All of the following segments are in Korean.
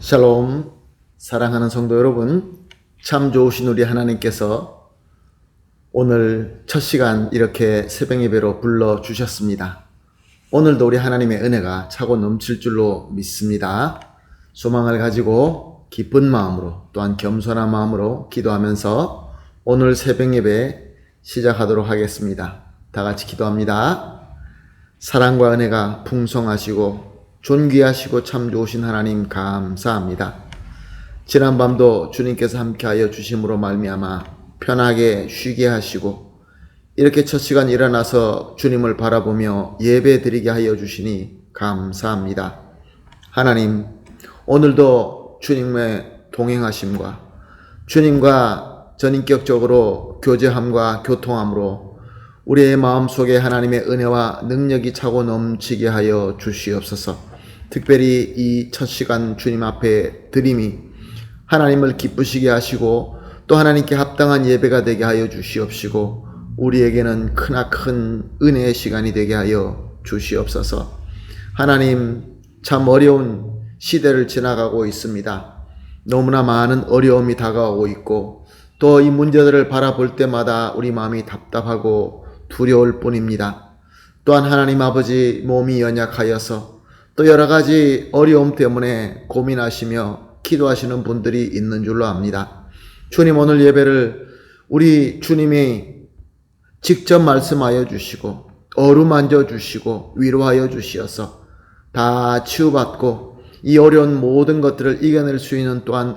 샬롬, 사랑하는 성도 여러분, 참 좋으신 우리 하나님께서 오늘 첫 시간 이렇게 새벽 예배로 불러주셨습니다. 오늘도 우리 하나님의 은혜가 차고 넘칠 줄로 믿습니다. 소망을 가지고 기쁜 마음으로 또한 겸손한 마음으로 기도하면서 오늘 새벽 예배 시작하도록 하겠습니다. 다 같이 기도합니다. 사랑과 은혜가 풍성하시고 존귀하시고 참 좋으신 하나님 감사합니다. 지난밤도 주님께서 함께하여 주심으로 말미암아 편하게 쉬게 하시고 이렇게 첫 시간 일어나서 주님을 바라보며 예배 드리게 하여 주시니 감사합니다. 하나님, 오늘도 주님의 동행하심과 주님과 전인격적으로 교제함과 교통함으로 우리의 마음속에 하나님의 은혜와 능력이 차고 넘치게 하여 주시옵소서. 특별히 이 첫 시간 주님 앞에 드림이 하나님을 기쁘시게 하시고 또 하나님께 합당한 예배가 되게 하여 주시옵시고 우리에게는 크나큰 은혜의 시간이 되게 하여 주시옵소서. 하나님, 참 어려운 시대를 지나가고 있습니다. 너무나 많은 어려움이 다가오고 있고 또 이 문제들을 바라볼 때마다 우리 마음이 답답하고 두려울 뿐입니다. 또한 하나님 아버지, 몸이 연약하여서 또 여러 가지 어려움 때문에 고민하시며 기도하시는 분들이 있는 줄로 압니다. 주님, 오늘 예배를 우리 주님이 직접 말씀하여 주시고 어루만져 주시고 위로하여 주시어서 다 치유받고 이 어려운 모든 것들을 이겨낼 수 있는 또한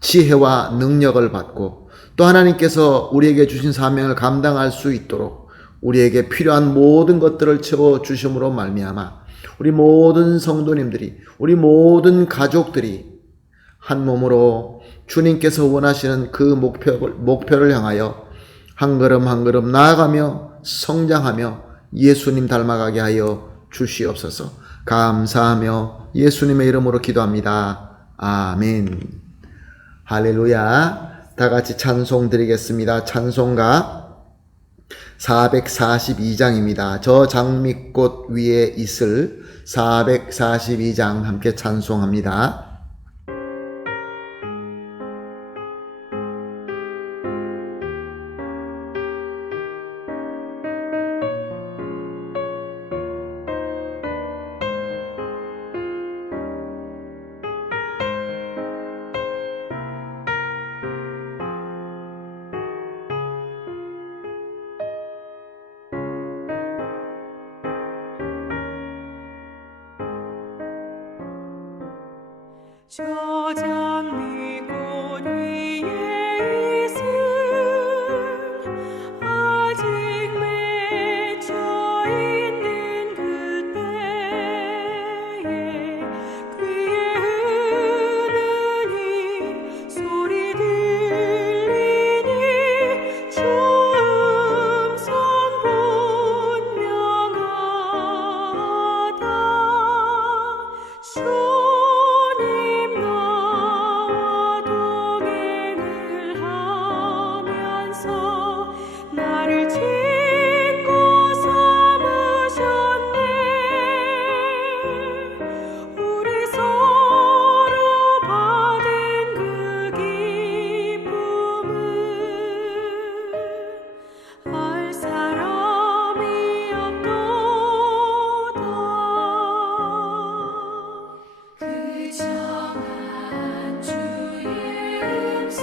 지혜와 능력을 받고 또 하나님께서 우리에게 주신 사명을 감당할 수 있도록 우리에게 필요한 모든 것들을 채워주심으로 말미암아 우리 모든 성도님들이, 우리 모든 가족들이 한 몸으로 주님께서 원하시는 그 목표를 향하여 한 걸음 한 걸음 나아가며 성장하며 예수님 닮아가게 하여 주시옵소서. 감사하며 예수님의 이름으로 기도합니다. 아멘. 할렐루야. 다 같이 찬송 드리겠습니다. 찬송가 442장입니다. 저 장미꽃 위에 있을 442장 함께 찬송합니다. 저 장미꽃 위에 있음 아직 맺혀 있는 그때에 귀에 흐르는 소리 들리니 주 음성 분명하다. 나를 친구 삼으셨네. 우리 서로 받은 그 기쁨은 알 사람이 없도다. 그 정한 주의 음성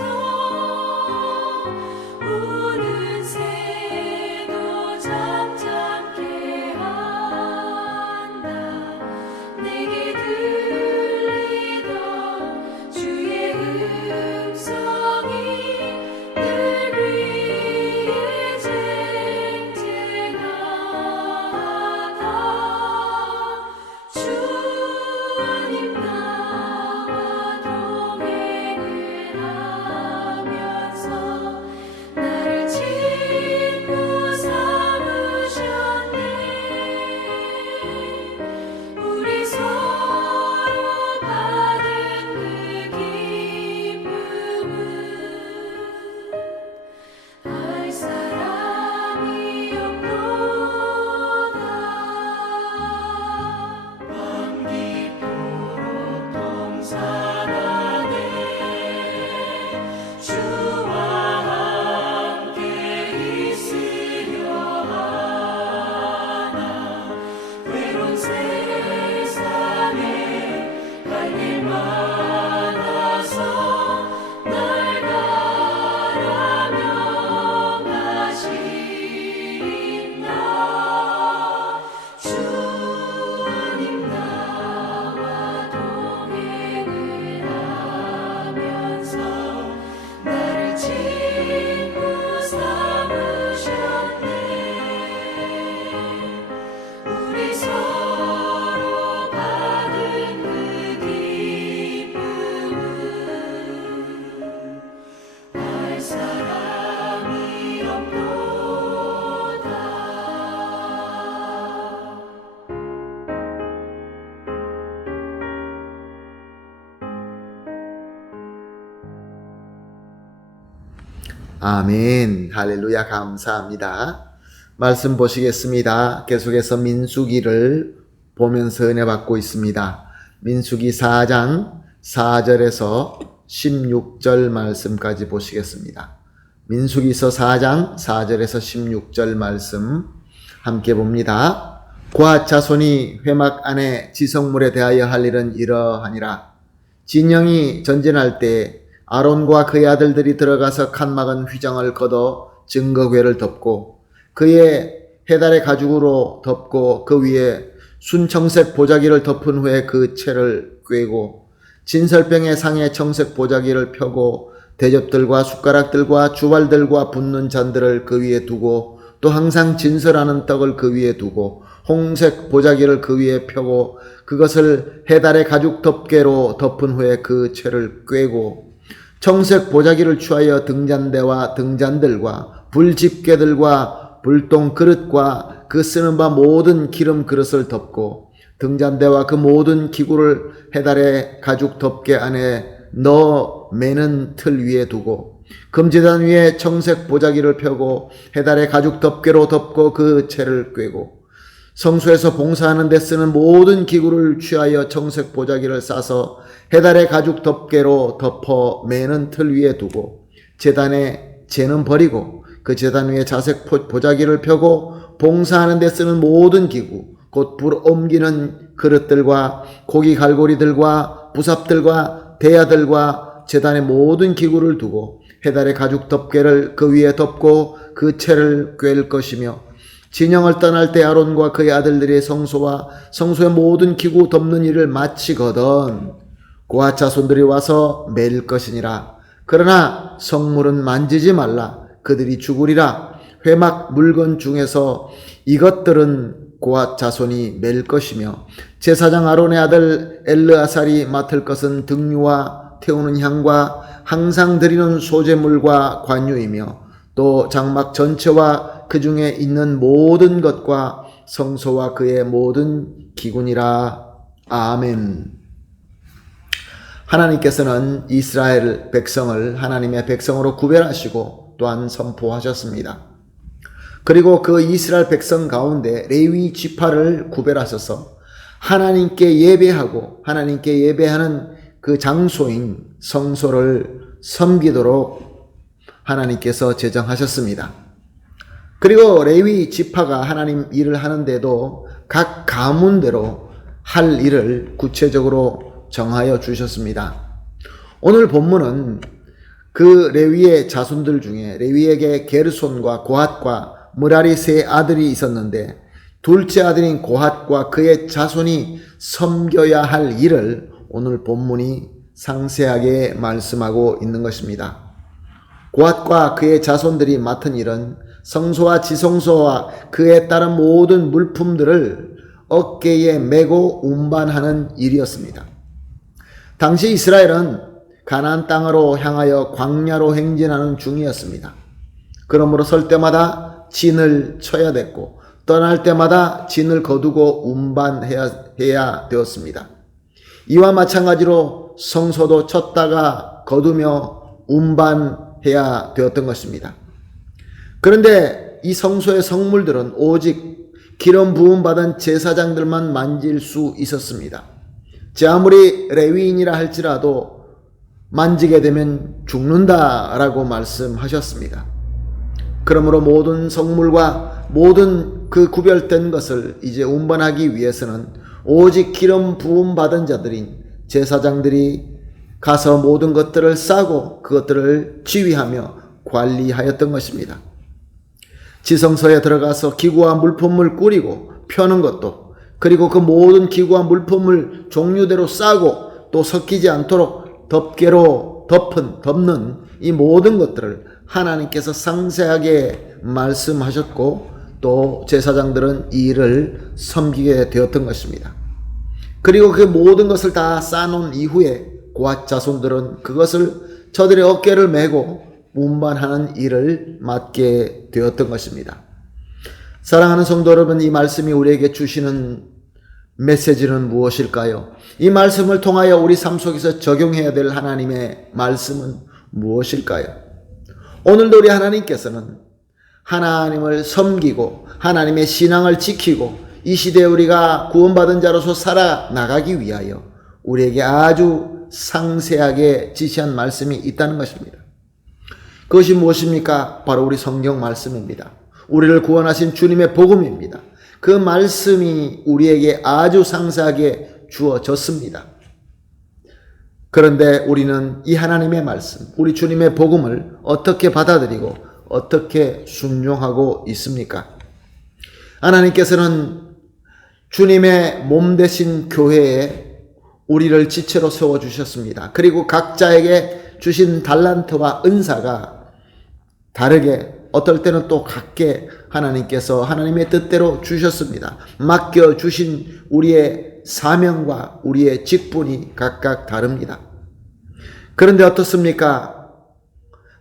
우는 새도 잠잠케 한다. 내게 들리던 주의 음성이 늘 위에 쟁쟁하다. 주님 나와 동행을 하면서 나를 친구 삼으셨네. 우리 서로 받은 그 기쁨은 알 사람이 없도다. 밤 깊도록 동산 아멘. 할렐루야. 감사합니다. 말씀 보시겠습니다. 계속해서 민수기를 보면서 은혜 받고 있습니다. 민수기 4장 4절에서 16절 말씀까지 보시겠습니다. 민수기서 4장 4절에서 16절 말씀 함께 봅니다. 고앗 자손이 회막 안에 지성물에 대하여 할 일은 이러하니라. 진영이 전진할 때 아론과 그의 아들들이 들어가서 칸막은 휘장을 걷어 증거궤를 덮고 그의 해달의 가죽으로 덮고 그 위에 순청색 보자기를 덮은 후에 그 채를 꿰고 진설병의 상에 청색 보자기를 펴고 대접들과 숟가락들과 주발들과 붓는 잔들을 그 위에 두고 또 항상 진설하는 떡을 그 위에 두고 홍색 보자기를 그 위에 펴고 그것을 해달의 가죽 덮개로 덮은 후에 그 채를 꿰고 청색 보자기를 취하여 등잔대와 등잔들과 불집게들과 불똥 그릇과 그 쓰는 바 모든 기름 그릇을 덮고 등잔대와 그 모든 기구를 해달의 가죽 덮개 안에 넣어 매는 틀 위에 두고 금제단 위에 청색 보자기를 펴고 해달의 가죽 덮개로 덮고 그 채를 꿰고 성소에서 봉사하는 데 쓰는 모든 기구를 취하여 청색 보자기를 싸서 해달의 가죽 덮개로 덮어 매는 틀 위에 두고 제단에 재는 버리고 그 제단 위에 자색 보자기를 펴고 봉사하는 데 쓰는 모든 기구 곧 불 옮기는 그릇들과 고기 갈고리들과 부삽들과 대야들과 제단의 모든 기구를 두고 해달의 가죽 덮개를 그 위에 덮고 그 채를 꿰을 것이며 진영을 떠날 때 아론과 그의 아들들이 성소와 성소의 모든 기구 덮는 일을 마치거든 고앗 자손들이 와서 맬 것이니라. 그러나 성물은 만지지 말라. 그들이 죽으리라. 회막 물건 중에서 이것들은 고앗 자손이 맬 것이며 제사장 아론의 아들 엘르아살이 맡을 것은 등유와 태우는 향과 항상 드리는 소제물과 관유이며 또 장막 전체와 그 중에 있는 모든 것과 성소와 그의 모든 기구니라. 아멘. 하나님께서는 이스라엘 백성을 하나님의 백성으로 구별하시고 또한 선포하셨습니다. 그리고 그 이스라엘 백성 가운데 레위 지파를 구별하셔서 하나님께 예배하고 하나님께 예배하는 그 장소인 성소를 섬기도록 하나님께서 제정하셨습니다. 그리고 레위 지파가 하나님 일을 하는데도 각 가문대로 할 일을 구체적으로 정하여 주셨습니다. 오늘 본문은 그 레위의 자손들 중에 레위에게 게르손과 고핫과 므라리 세 아들이 있었는데 둘째 아들인 고핫과 그의 자손이 섬겨야 할 일을 오늘 본문이 상세하게 말씀하고 있는 것입니다. 고핫과 그의 자손들이 맡은 일은 성소와 지성소와 그에 따른 모든 물품들을 어깨에 메고 운반하는 일이었습니다. 당시 이스라엘은 가나안 땅으로 향하여 광야로 행진하는 중이었습니다. 그러므로 설 때마다 진을 쳐야 됐고 떠날 때마다 진을 거두고 운반해야 되었습니다. 이와 마찬가지로 성소도 쳤다가 거두며 운반해야 되었던 것입니다. 그런데 이 성소의 성물들은 오직 기름 부음 받은 제사장들만 만질 수 있었습니다. 제 아무리 레위인이라 할지라도 만지게 되면 죽는다라고 말씀하셨습니다. 그러므로 모든 성물과 모든 그 구별된 것을 이제 운반하기 위해서는 오직 기름 부음 받은 자들인 제사장들이 가서 모든 것들을 싸고 그것들을 지휘하며 관리하였던 것입니다. 지성소에 들어가서 기구와 물품을 꾸리고 펴는 것도 그리고 그 모든 기구와 물품을 종류대로 싸고 또 섞이지 않도록 덮개로 덮는 이 모든 것들을 하나님께서 상세하게 말씀하셨고 또 제사장들은 이 일을 섬기게 되었던 것입니다. 그리고 그 모든 것을 다 쌓아놓은 이후에 고앗 자손들은 그것을 저들의 어깨를 메고 운반하는 일을 맡게 되었던 것입니다. 사랑하는 성도 여러분, 이 말씀이 우리에게 주시는 메시지는 무엇일까요? 이 말씀을 통하여 우리 삶 속에서 적용해야 될 하나님의 말씀은 무엇일까요? 오늘도 우리 하나님께서는 하나님을 섬기고 하나님의 신앙을 지키고 이 시대에 우리가 구원받은 자로서 살아나가기 위하여 우리에게 아주 상세하게 지시한 말씀이 있다는 것입니다. 그것이 무엇입니까? 바로 우리 성경 말씀입니다. 우리를 구원하신 주님의 복음입니다. 그 말씀이 우리에게 아주 상세하게 주어졌습니다. 그런데 우리는 이 하나님의 말씀, 우리 주님의 복음을 어떻게 받아들이고 어떻게 순종하고 있습니까? 하나님께서는 주님의 몸 되신 교회에 우리를 지체로 세워주셨습니다. 그리고 각자에게 주신 달란트와 은사가 다르게 어떨 때는 또 같게 하나님께서 하나님의 뜻대로 주셨습니다. 맡겨주신 우리의 사명과 우리의 직분이 각각 다릅니다. 그런데 어떻습니까?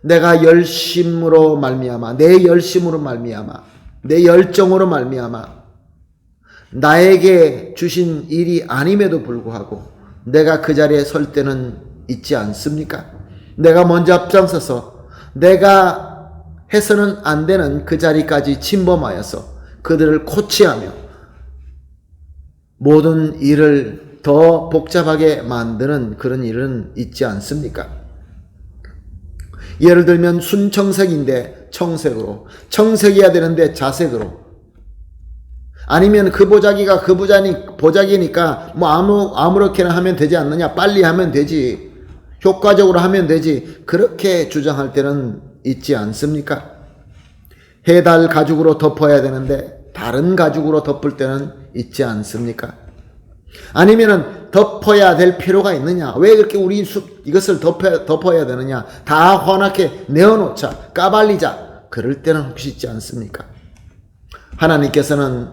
내가 열심으로 말미암아, 내 열심으로 말미암아, 내 열정으로 말미암아 나에게 주신 일이 아님에도 불구하고 내가 그 자리에 설 때는 있지 않습니까? 내가 먼저 앞장서서 내가 해서는 안 되는 그 자리까지 침범하여서 그들을 코치하며 모든 일을 더 복잡하게 만드는 그런 일은 있지 않습니까? 예를 들면 순청색인데 청색으로, 청색이어야 되는데 자색으로, 아니면 그 보자기가 그 보자기니까 뭐 아무렇게나 하면 되지 않느냐, 빨리 하면 되지, 효과적으로 하면 되지, 그렇게 주장할 때는 있지 않습니까? 해달 가죽으로 덮어야 되는데 다른 가죽으로 덮을 때는 있지 않습니까? 아니면은 덮어야 될 필요가 있느냐? 왜 그렇게 우리 이것을 덮어야 되느냐? 다 환하게 내어놓자, 까발리자. 그럴 때는 혹시 있지 않습니까? 하나님께서는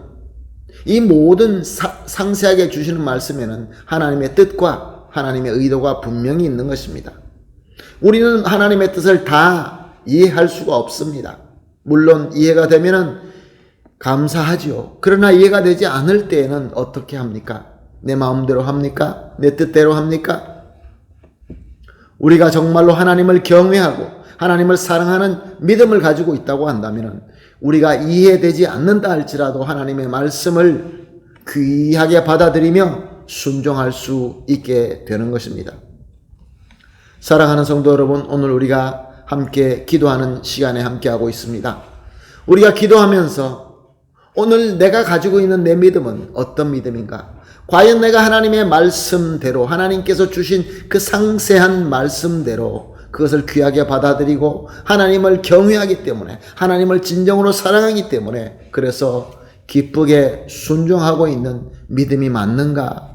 이 모든 상세하게 주시는 말씀에는 하나님의 뜻과 하나님의 의도가 분명히 있는 것입니다. 우리는 하나님의 뜻을 다 이해할 수가 없습니다. 물론 이해가 되면은 감사하지요. 그러나 이해가 되지 않을 때에는 어떻게 합니까? 내 마음대로 합니까? 내 뜻대로 합니까? 우리가 정말로 하나님을 경외하고 하나님을 사랑하는 믿음을 가지고 있다고 한다면 우리가 이해되지 않는다 할지라도 하나님의 말씀을 귀하게 받아들이며 순종할 수 있게 되는 것입니다. 사랑하는 성도 여러분, 오늘 우리가 함께 기도하는 시간에 함께하고 있습니다. 우리가 기도하면서 오늘 내가 가지고 있는 내 믿음은 어떤 믿음인가? 과연 내가 하나님의 말씀대로, 하나님께서 주신 그 상세한 말씀대로 그것을 귀하게 받아들이고 하나님을 경외하기 때문에, 하나님을 진정으로 사랑하기 때문에 그래서 기쁘게 순종하고 있는 믿음이 맞는가?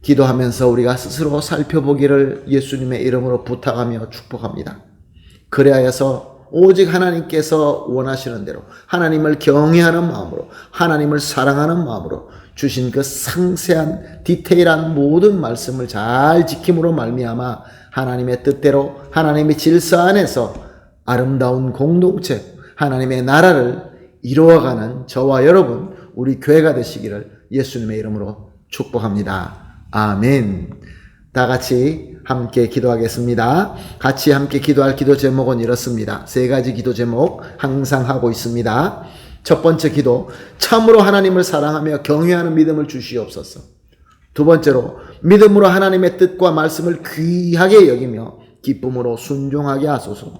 기도하면서 우리가 스스로 살펴보기를 예수님의 이름으로 부탁하며 축복합니다. 그래야 해서 오직 하나님께서 원하시는 대로 하나님을 경외하는 마음으로, 하나님을 사랑하는 마음으로 주신 그 상세한 디테일한 모든 말씀을 잘 지킴으로 말미암아 하나님의 뜻대로 하나님의 질서 안에서 아름다운 공동체, 하나님의 나라를 이루어가는 저와 여러분, 우리 교회가 되시기를 예수님의 이름으로 축복합니다. 아멘. 다 같이 함께 기도하겠습니다. 같이 함께 기도할 기도 제목은 이렇습니다. 세 가지 기도 제목 항상 하고 있습니다. 첫 번째 기도, 참으로 하나님을 사랑하며 경외하는 믿음을 주시옵소서. 두 번째로, 믿음으로 하나님의 뜻과 말씀을 귀하게 여기며 기쁨으로 순종하게 하소서.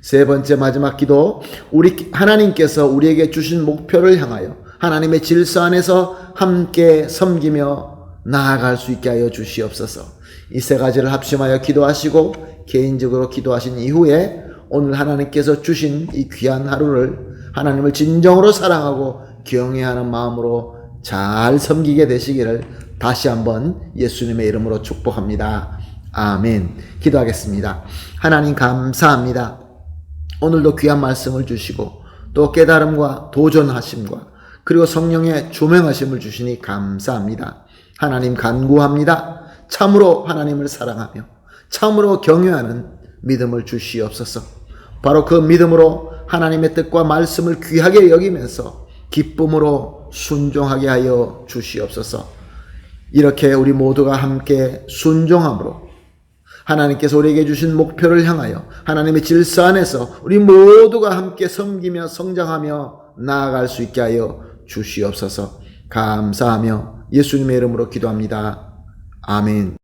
세 번째 마지막 기도, 우리 하나님께서 우리에게 주신 목표를 향하여 하나님의 질서 안에서 함께 섬기며 나아갈 수 있게 하여 주시옵소서. 이 세 가지를 합심하여 기도하시고 개인적으로 기도하신 이후에 오늘 하나님께서 주신 이 귀한 하루를 하나님을 진정으로 사랑하고 경외하는 마음으로 잘 섬기게 되시기를 다시 한번 예수님의 이름으로 축복합니다. 아멘. 기도하겠습니다. 하나님 감사합니다. 오늘도 귀한 말씀을 주시고 또 깨달음과 도전하심과 그리고 성령의 조명하심을 주시니 감사합니다. 하나님 간구합니다. 참으로 하나님을 사랑하며 참으로 경외하는 믿음을 주시옵소서. 바로 그 믿음으로 하나님의 뜻과 말씀을 귀하게 여기면서 기쁨으로 순종하게 하여 주시옵소서. 이렇게 우리 모두가 함께 순종함으로 하나님께서 우리에게 주신 목표를 향하여 하나님의 질서 안에서 우리 모두가 함께 섬기며 성장하며 나아갈 수 있게 하여 주시옵소서. 감사하며 예수님의 이름으로 기도합니다. 아멘.